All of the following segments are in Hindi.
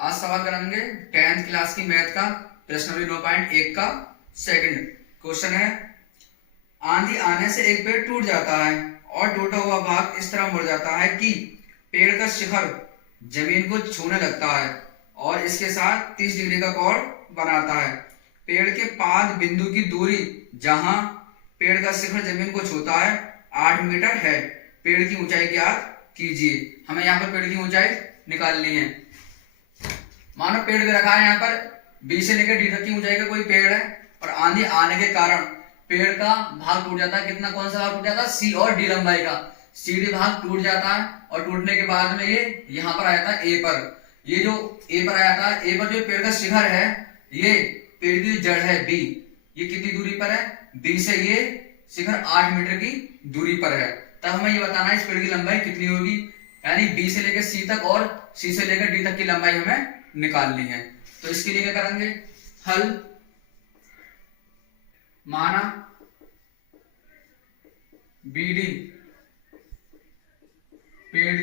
आज सवाल करेंगे 10th क्लास की मैथ का प्रश्न नंबर 9.1 का सेकंड क्वेश्चन है। आंधी आने से एक पेड़ टूट जाता है और टूटा हुआ भाग इस तरह मुड़ जाता है कि पेड़ का शिखर जमीन को छूने लगता है और इसके साथ 30 डिग्री का कोण बनाता है। पेड़ के पाद बिंदु की दूरी जहां पेड़ का शिखर जमीन को छूता है 8 मीटर है। पेड़ की ऊंचाई ज्ञात कीजिए। हमें यहाँ पर पेड़ की ऊंचाई निकालनी है। मानो पेड़ दे रखा है, यहाँ पर बी से लेकर डी तक की ऊंचाई का कोई पेड़ है और आंधी आने के कारण पेड़ का भाग टूट जाता है। कितना, कौन सा भाग टूट जाता है? सी और डी लंबाई का सी डी भाग टूट जाता है और टूटने के बाद में ये यहाँ पर आया था ए पर। ये जो ए पर आया था, ए पर जो पेड़ का शिखर है, ये पेड़ की जड़ है बी, ये कितनी दूरी पर है? बी से ये शिखर 8 मीटर की दूरी पर है। तब हमें ये बताना है इस पेड़ की लंबाई कितनी होगी, यानी बी से लेकर सी तक और सी से लेकर डी तक की लंबाई हमें निकालनी है। तो इसके लिए क्या करेंगे? हल। माना बीडी पेड़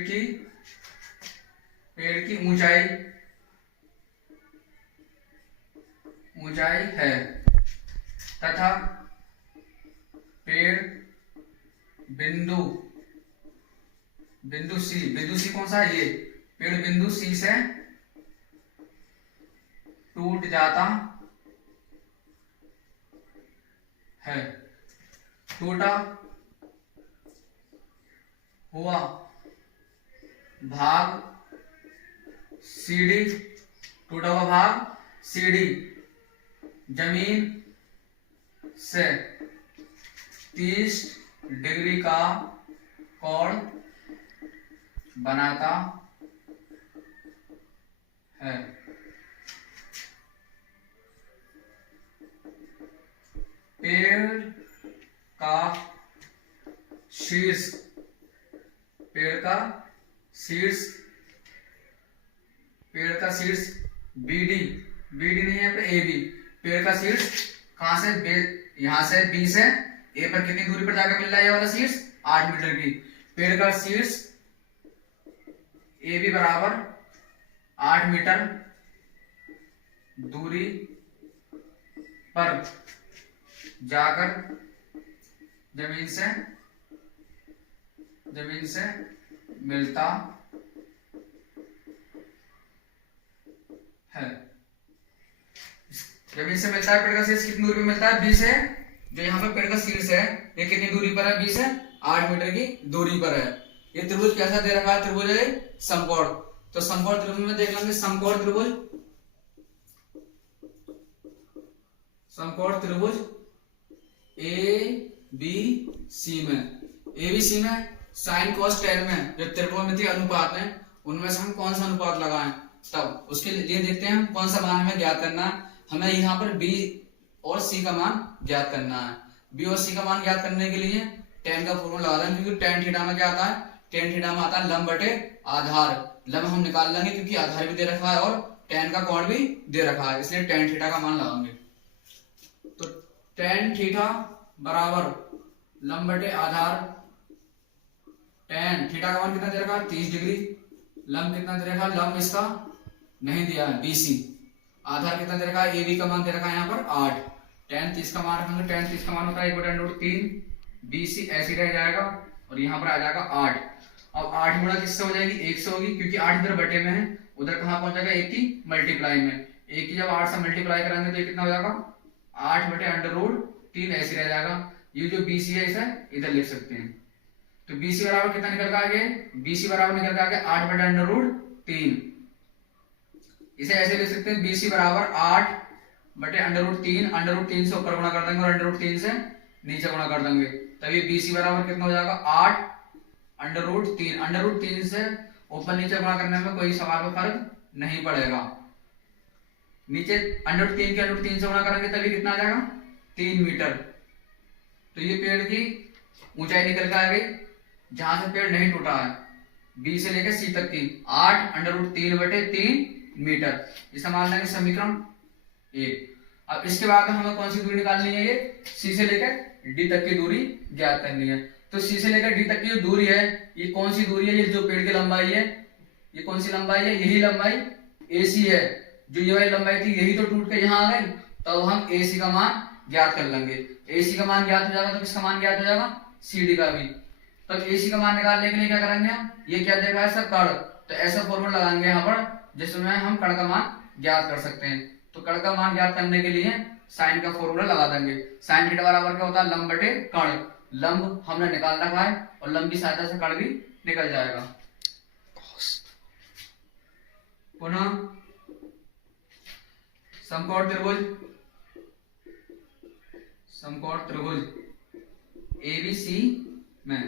की ऊंचाई है तथा पेड़ बिंदु सी कौन सा है? ये पेड़ बिंदु सी से टूट जाता है। टूटा हुआ भाग सीडी, टूटा हुआ भाग सीडी जमीन से 30 डिग्री का कोण बनाता है। पेड़ का शीर्ष बीडी नहीं है, ए बी। पेड़ का शीर्ष कहां से? यहां से बी से ए पर कितनी दूरी पर जाकर मिल रहा है? ये वाला शीर्ष 8 मीटर की। पेड़ का शीर्ष ए बी बराबर 8 मीटर दूरी पर जाकर जमीन से मिलता है। जमीन से मिलता है। पेड़ का शीर्ष कितनी दूरी पर मिलता है? बी से। जो यहाँ पर पेड़ का शीर्ष है ये कितनी दूरी पर है? बी से 8 मीटर की दूरी पर है। ये त्रिभुज कैसा दे रखा है? त्रिभुज है समकोण। तो समकोण त्रिभुज में देख लेंगे। समकोण त्रिभुज ए बी सी में साइन कॉस टेन में जो त्रिकोणमितीय अनुपात है उनमें से हम कौन सा अनुपात लगाएं, तब उसके लिए देखते हैं हम कौन सा मान हमें ज्ञात करना है। हमें यहाँ पर बी और सी का मान ज्ञात करना है। बी और सी का मान ज्ञात करने के लिए टेन का फॉर्मूला लगा देंगे, क्योंकि टेन थीटा में क्या आता है? टेन थीटा में आता है लंब बटे आधार। लंब हम निकाल लेंगे क्योंकि आधार भी दे रखा है और टेन का कोण भी दे रखा है, इसलिए टेन थीटा का मान लगाएंगे। तो टेन थीटा बराबर लंब बटे आधार। टेन थीटा का मान कितना दे रखा है? 30 डिग्री। लंब कितना दे रखा है? लंब इसका नहीं दिया है, बीसी। आधार कितना दे रखा है? एबी का मान दे रखा है यहाँ पर 8। टेन 30 का मान रखेंगे। टेन 30 का मान होता है 1/√3। बीसी ऐसे रह जाएगा और यहाँ पर आ जाएगा 8। अब 8 गुणा किससे हो जाएगी? 1 से होगी, क्योंकि 8 इधर बटे में है, उधर कहाँ पहुंच जाएगा? 1 की मल्टीप्लाई में। 1 की जब 8 से मल्टीप्लाई करेंगे तो ये कितना हो जाएगा? 8/√3 ऐसे रह जाएगा। ये जो बीसी है इसे इधर लिख सकते हैं। तो बीसी बराबर कितना निकल कर आ गया? बीसी बराबर निकल कर आ गया 8/√3। इसे ऐसे लिख सकते हैं, बीसी बराबर 8/√3। √3 से ऊपर गुणा कर देंगे और √3 से नीचे गुणा कर देंगे, तभी बीसी बराबर कितना हो जाएगा? 8/√3। √3 से ऊपर नीचे गुणा करने में कोई सवाल में फर्क नहीं पड़ेगा। नीचे √3 के √3 से गुणा करेंगे तभी कितना आ जाएगा? 3 मीटर। तो ये पेड़ की ऊंचाई निकल कर आ गई जहां से पेड़ नहीं टूटा है, बी से लेकर सी तक की 8/3/3 मीटर। इसे मान लेंगे समीकरण 1। अब इसके बाद हमें कौन सी दूरी निकालनी है? ये सी से लेकर डी तक की दूरी ज्ञात करनी है। तो सी से लेकर डी तक की जो दूरी है, ये कौन सी दूरी है? ये जो पेड़ की लंबाई है, ये कौन सी लंबाई है? यही लंबाई AC है, जो ये वाली लंबाई थी यही तो टूट के यहाँ आ गई, तो हम AC का मान ज्ञात कर लेंगे। AC का मान ज्ञात हो जाएगा तो किसका मान ज्ञात हो जाएगा, CD का भी। तो AC का मान निकालने के लिए क्या करेंगे हम, ये क्या दे रहा है सर, कण, तो ऐसा फॉर्मूला लगाएंगे यहाँ पर जिसमें हम कण का मान ज्ञात कर सकते हैं। तो कण का मान ज्ञात करने के लिए साइन का फॉर्मूला लगा देंगे। साइन थीटा बराबर क्या होता है, लंब बटे कण। लंब हमने निकाल रखा है और लंब की सहायता से कण भी निकल जाएगा। पुनः समकोण त्रिभुज, समकोण त्रिभुज ABC में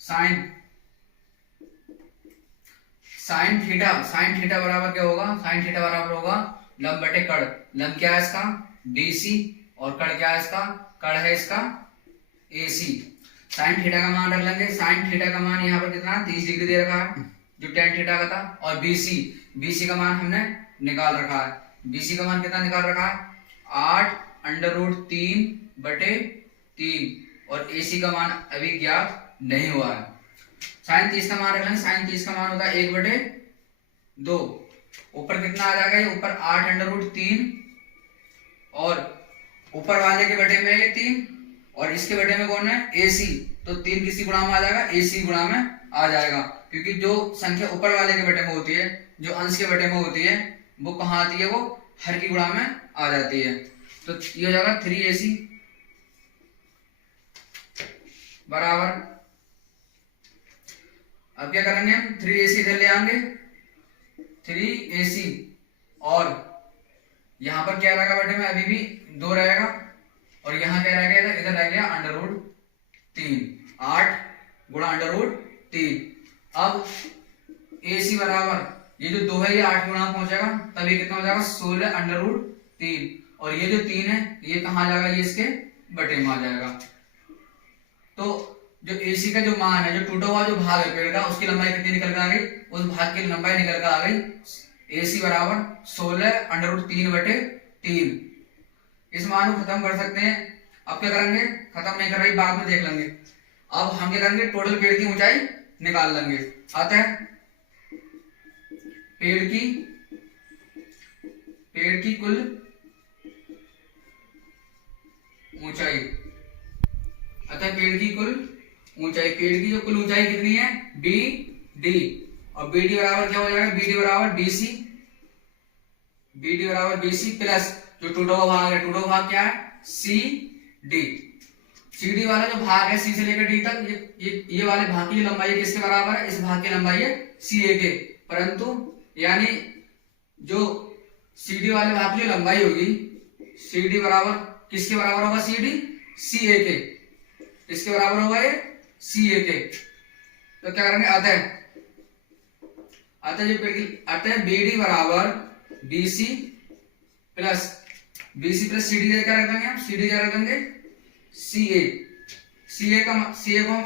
साइन थीटा बराबर क्या होगा, साइन थीटा बराबर होगा लंब बटे कण। लंब क्या है इसका, BC, और कण क्या है इसका, कण है इसका AC। साइन थीटा का मान रख लेंगे। साइन थीटा का मान यहाँ पर कितना, 30 डिग्री दे रखा है जो tan थीटा का था। और BC का मान हमने निकाल रखा है। BC का मान कितना निकाल रखा है, 8√3 बटे 3, और AC का मान अभी ज्ञात नहीं हुआ है। साइन 30 का मान रख लेंगे। साइन 30 का मान होता है 1/2। ऊपर कितना आ जाएगा, ये ऊपर 8√3, और ऊपर वाले के बटे में ये 3, और इसके बटे में कौन है, AC, तो 3 किसी गुणा में आ जाएगा, AC गुणा में आ जाएगा। क्योंकि जो संख्या ऊपर वाले के बटे में होती है, जो अंश के बटे में होती है, वो कहाँ आती है, वो हर की गुणा में आ जाती है। तो ये हो जाएगा 3AC बराबर, अब क्या करेंगे हम, 3AC इधर ले आएंगे, 3AC, और यहां पर क्या रहेगा बटे में, अभी भी 2 रहेगा, और यहाँ क्या रह गया, इधर रह गया √3, 8 गुणा √3। अब AC बराबर, ये जो 2 है ये 8 गुणा पहुंचेगा, तब ये कितना हो जाएगा, 16√3, और ये जो 3 है ये कहाँ जाएगा, ये इसके बटे में आ जाएगा। तो जो AC का जो मान है, जो टूटा हुआ जो भाग है पेड़ का, उसकी लंबाई कितनी निकल कर आ गई, उस भाग की लंबाई निकल कर आ गई AC बराबर 16√3 बटे 3। इस मान को खत्म कर सकते हैं। अब क्या करेंगे, खत्म नहीं कर रही, बाद में देख लेंगे। अब हम क्या करेंगे, टोटल पेड़ की ऊंचाई निकाल लेंगे। अतः पेड़ की कुल ऊंचाई, पेड़ की जो कुल ऊंचाई कितनी है, BD, और BD बराबर क्या हो जाएगा, BD बराबर BC प्लस जो टूटा हुआ भाग है, टूटा हुआ भाग क्या है, CD वाला जो भाग है C से लेकर D तक, ये वाले भाग की लंबाई है किसके बराबर है, इस भाग की लंबाई है CA के। परंतु यानी जो CD वाले भाग की लंबाई होगी, CD बराबर किसके बराबर होगा, CA के। किसके बराबर होगा ये, CA के। तो क्या करेंगे, अतः BD बराबर BC प्लस CD क्या रख देंगे, CD क्या रख देंगे, CA को हम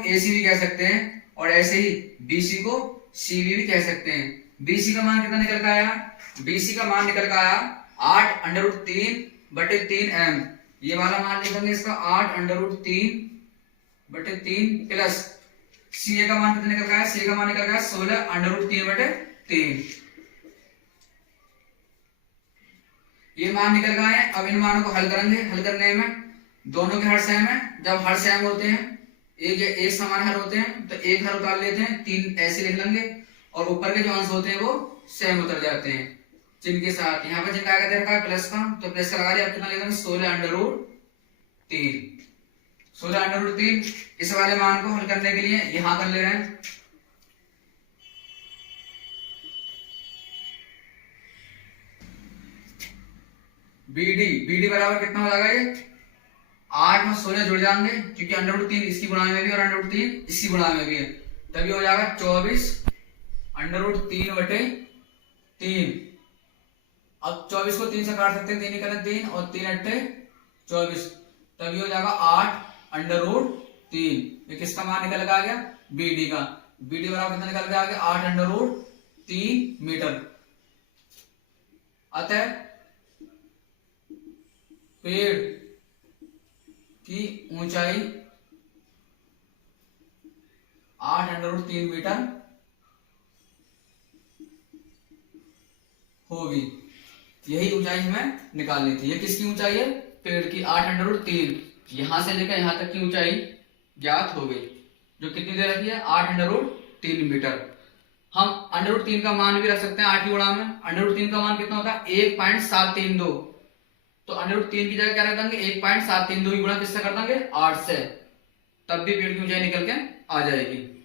AC भी कह सकते हैं, और ऐसे ही BC को CB भी कह सकते हैं। BC का मान कितना निकल कर आया, BC का मान निकल कर आया 8√3 बटे 3m। ये वाला मान लिख देंगे इसका 8√3 बटे 3 प्लस CA का मान कितना निकल कर आया, CA का मान निकल कर आया 16√3 बटे 3। ये मान निकल गए हैं। अब इन मानों को हल करेंगे। हल करने में दोनों के हर सेम है। जब हर सेम होते हैं, एक समान हर होते हैं, तो एक हर उतार लेते हैं, 3 ऐसे लिख लेंगे, और ऊपर के जो अंश होते हैं वो सेम उतर जाते हैं चिन्ह के साथ। यहाँ पर जिनका आगे दे रखा है प्लस का, तो प्लस का लगा दिया। कितना ले लेंगे, 16√3। 16√3 इस वाले मान को हल करने के लिए यहां कर ले रहे हैं। BD बराबर कितना हो जाएगा, ये 8 में 16 जुड़ जाएंगे, क्योंकि √3 इसकी गुणा में भी और √3 इसकी गुणा में भी है, तभी हो जाएगा 24 √3 बटे 3। अब 24 को 3 से काट सकते हैं, 3 निकले 3 और 3 अट्ठे 24, तभी हो जाएगा 8√3। ये किसका मान निकल के आ गया, BD का। BD बराबर कितना निकल के आ गया, 8√3 मीटर। अतः पेड़ की ऊंचाई 8√3 मीटर होगी। यही ऊंचाई हमें निकालनी थी। ये किसकी ऊंचाई है? पेड़ की 8√3। यहां से लेकर यहां तक की ऊंचाई ज्ञात हो गई, जो कितनी दे रखी है? 8√3 मीटर। हम √3 का मान भी रख सकते हैं 8 की गुणा में। √3 का मान कितना होता है? 1.732। तो √3 की जगह क्या रख देंगे? 1.732 की गुणा किससे कर देंगे? 8 से। तब भी पेड़ की ऊंचाई निकल के आ जाएगी।